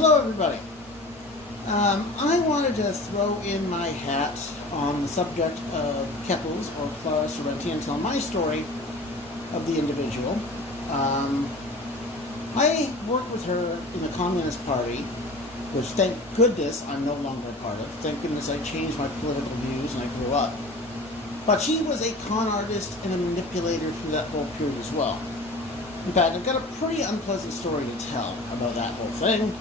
Hello, everybody. I wanted to throw in my hat on the subject of Keffals or Clara and tell my story of the individual. I worked with her in the Communist Party, which thank goodness I'm no longer a part of. Thank goodness I changed my political views and I grew up. But she was a con artist and a manipulator through that whole period as well. In fact, I've got a pretty unpleasant story to tell about that whole thing.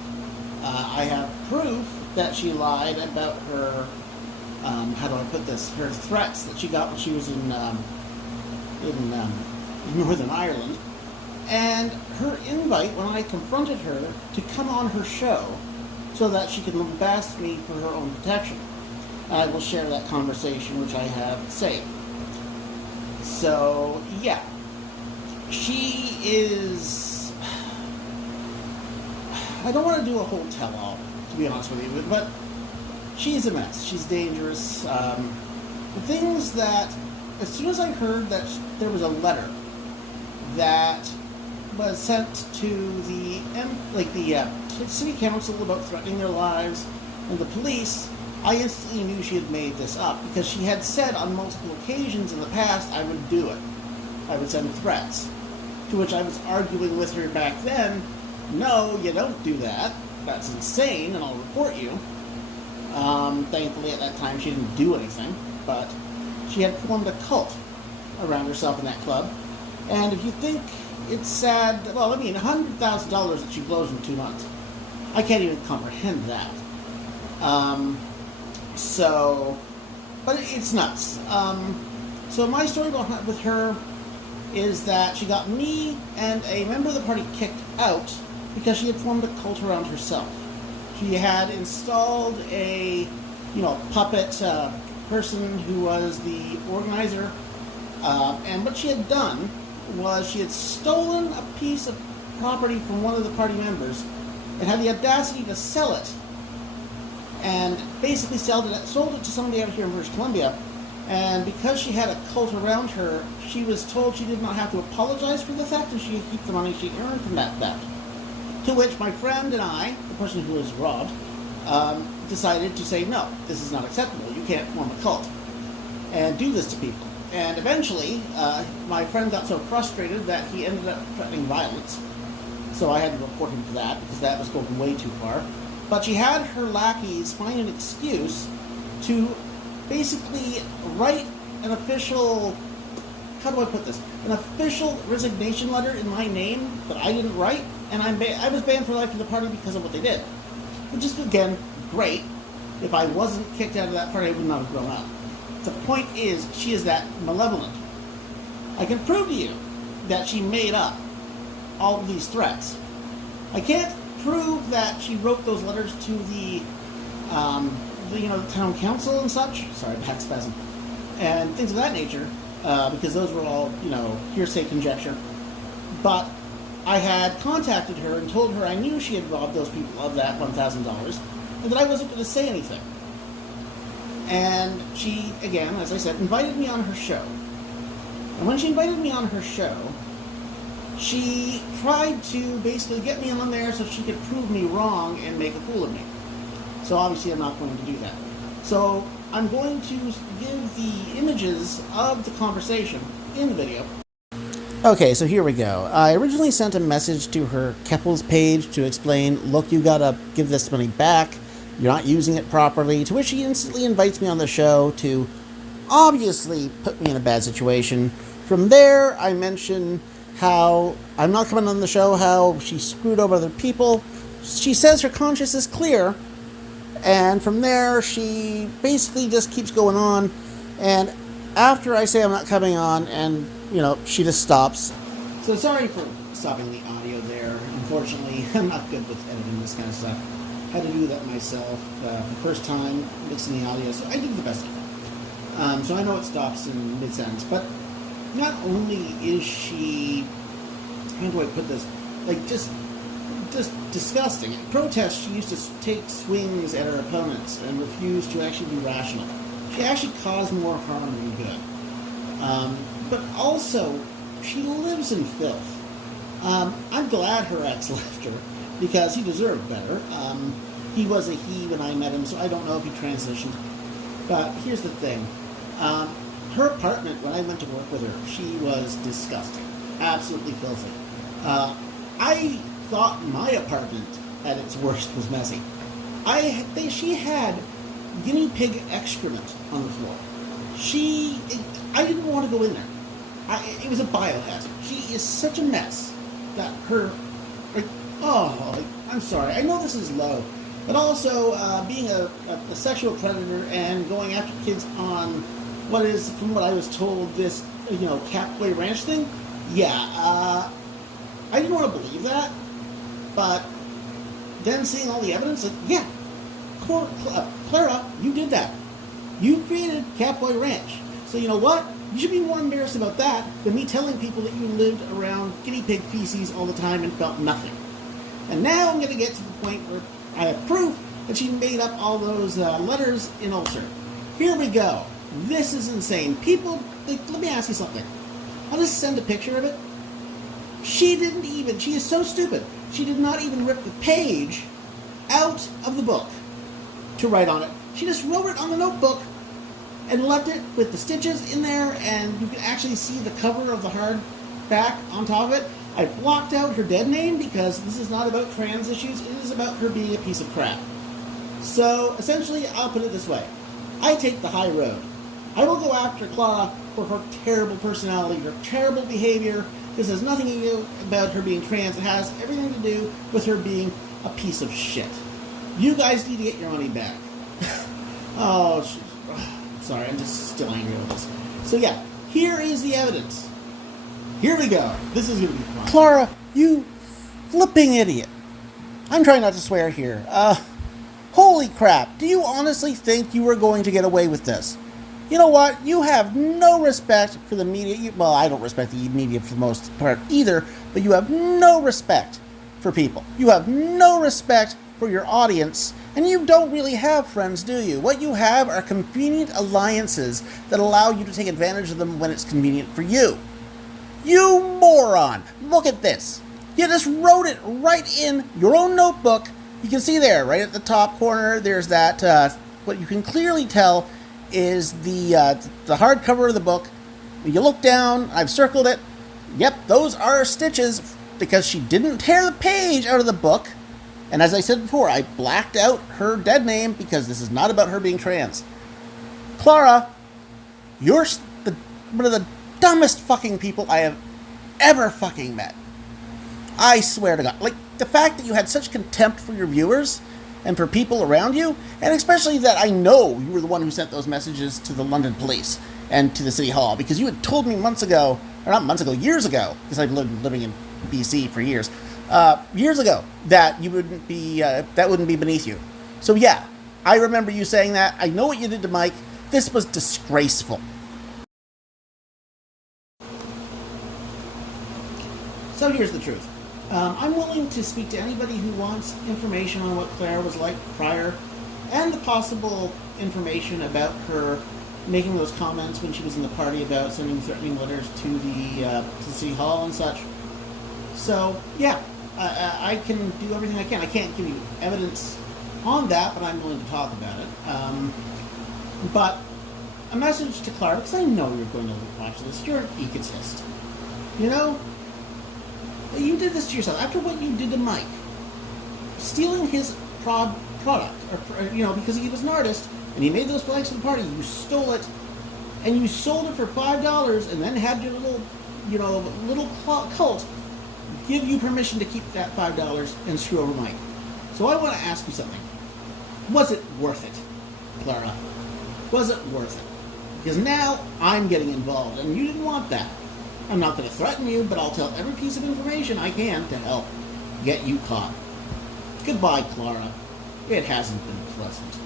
I have proof that she lied about her, how do I put this, her threats that she got when she was in Northern Ireland. And her invite when I confronted her to come on her show so that she could lambast me for her own protection. I will share that conversation, which I have saved. So, yeah. She is... I don't want to do a whole tell-all, to be honest with you, but she's a mess. She's dangerous. The things that... As soon as I heard that there was a letter that was sent to the city council about threatening their lives and the police, I instantly knew she had made this up because she had said on multiple occasions in the past I would do it. I would send threats. To which I was arguing with her back then, no, you don't do that. That's insane and I'll report you. Thankfully at that time she didn't do anything, but she had formed a cult around herself in that club. And if you think it's sad, well, I mean, $100,000 that she blows in 2 months. I can't even comprehend that. But it's nuts. So my story with her is that she got me and a member of the party kicked out because she had formed a cult around herself. She had installed a, puppet person who was the organizer, and what she had done was she had stolen a piece of property from one of the party members and had the audacity to sell it, and basically sold it to somebody out here in British Columbia. And because she had a cult around her, she was told she did not have to apologize for the theft and she could keep the money she earned from that theft. To which my friend and I, the person who was robbed, decided to say, no, this is not acceptable. You can't form a cult and do this to people. And eventually, my friend got so frustrated that he ended up threatening violence. So I had to report him for that because that was going way too far. But she had her lackeys find an excuse to basically write an official, how do I put this, an official resignation letter in my name that I didn't write, and I was banned for life from the party because of what they did. Which is, again, great. If I wasn't kicked out of that party, I would not have grown up. The point is, she is that malevolent. I can prove to you that she made up all of these threats. I can't prove that she wrote those letters to the town council and such. Sorry, back spasm. And things of that nature, because those were all, hearsay conjecture. But I had contacted her and told her I knew she had robbed those people of that $1,000 and that I wasn't going to say anything. And she, again, as I said, invited me on her show. And when she invited me on her show, she tried to basically get me on there so she could prove me wrong and make a fool of me. So obviously I'm not going to do that. So I'm going to give the images of the conversation in the video. Okay, so here we go. I originally sent a message to her Keffals page to explain, look, you gotta give this money back. You're not using it properly. To which she instantly invites me on the show to obviously put me in a bad situation. From there, I mention how I'm not coming on the show, how she screwed over other people. She says her conscience is clear. And from there, she basically just keeps going on. And after I say I'm not coming on, and, she just stops. So sorry for stopping the audio there. Unfortunately, I'm not good with editing this kind of stuff. I had to do that myself for the first time, mixing the audio, so I did the best I can. So I know it stops in mid-sentence, but not only is she, how do I put this, just disgusting. At protests, she used to take swings at her opponents and refuse to actually be rational. She actually caused more harm than good. But also, she lives in filth. I'm glad her ex left her, because he deserved better. He was a he when I met him, so I don't know if he transitioned. But here's the thing. Her apartment, when I went to work with her, she was disgusting. Absolutely filthy. I thought my apartment, at its worst, was messy. She had guinea pig excrement on the floor. I didn't want to go in there. It was a biohazard. She is such a mess that I'm sorry. I know this is low, but also being a sexual predator and going after kids on what is, from what I was told, this Catboy Ranch thing. Yeah, I didn't want to believe that, but then seeing all the evidence, Clara, you did that. You created Catboy Ranch. So you know what? You should be more embarrassed about that than me telling people that you lived around guinea pig feces all the time and felt nothing. And now I'm going to get to the point where I have proof that she made up all those letters in Ulster. Here we go. This is insane. People, let me ask you something. I'll just send a picture of it. She is so stupid. She did not even rip the page out of the book to write on it. She just wrote it on the notebook and left it with the stitches in there, and you can actually see the cover of the hardback on top of it. I blocked out her dead name because this is not about trans issues. It is about her being a piece of crap. So, essentially, I'll put it this way. I take the high road. I will go after Clara for her terrible personality, her terrible behavior. This has nothing to do about her being trans. It has everything to do with her being a piece of shit. You guys need to get your money back. Sorry, I'm just still angry with this. So yeah, here is the evidence. Here we go. This is going to be fun. Clara, you flipping idiot. I'm trying not to swear here. Holy crap. Do you honestly think you were going to get away with this? You know what? You have no respect for the media. Well, I don't respect the media for the most part either, but you have no respect for people. You have no respect for your audience, and you don't really have friends, do you? What you have are convenient alliances that allow you to take advantage of them when it's convenient for you. You moron! Look at this. You just wrote it right in your own notebook. You can see there, right at the top corner, there's that, what you can clearly tell is the hardcover of the book. When you look down, I've circled it. Yep, those are stitches because she didn't tear the page out of the book. And as I said before, I blacked out her dead name because this is not about her being trans. Clara, you're one of the dumbest fucking people I have ever fucking met. I swear to God. Like, the fact that you had such contempt for your viewers and for people around you, and especially that I know you were the one who sent those messages to the London police and to the City Hall, because you had told me years ago, because I've been living in BC for years, years ago, that you wouldn't be, that wouldn't be beneath you. So yeah, I remember you saying that. I know what you did to Mike. This was disgraceful. So here's the truth. I'm willing to speak to anybody who wants information on what Clara was like prior, and the possible information about her making those comments when she was in the party about sending threatening letters to the City Hall and such. So, yeah, I can do everything I can. I can't give you evidence on that, but I'm willing to talk about it. But a message to Clara, because I know you're going to watch this. You're an egotist. You know? You did this to yourself. After what you did to Mike, stealing his product, or because he was an artist, and he made those flags at the party, you stole it, and you sold it for $5, and then had your little cult give you permission to keep that $5 and screw over Mike. So I want to ask you something. Was it worth it, Clara? Was it worth it? Because now I'm getting involved, and you didn't want that. I'm not going to threaten you, but I'll tell every piece of information I can to help get you caught. Goodbye, Clara. It hasn't been pleasant.